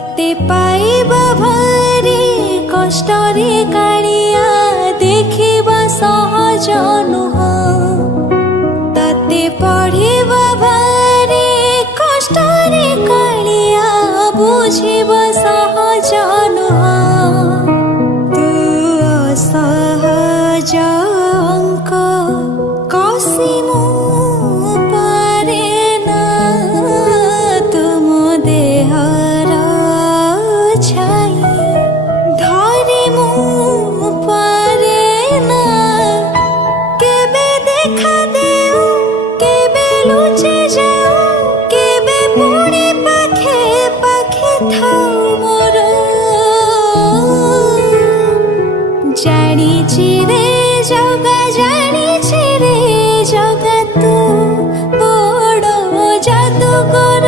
তাতে পাইবা ভারি কষ্টরে কালিয়া দেখিবা সহজ নুহ তাতে পড়িবা ভারি কষ্টরে কালিয়া বুঝিবা সহজ নুহ তু অসহজ অঙ্ক কষিমু পারে না তুম দেহর ছাই ধরিমু পারে না কেবে দেখা দেও কেবে লুচি যাও কেবে পুଣି পাখে পাখে থাও মোর জানিছি রে জগা জানিছি রে জগা তু বড় জাদুকর।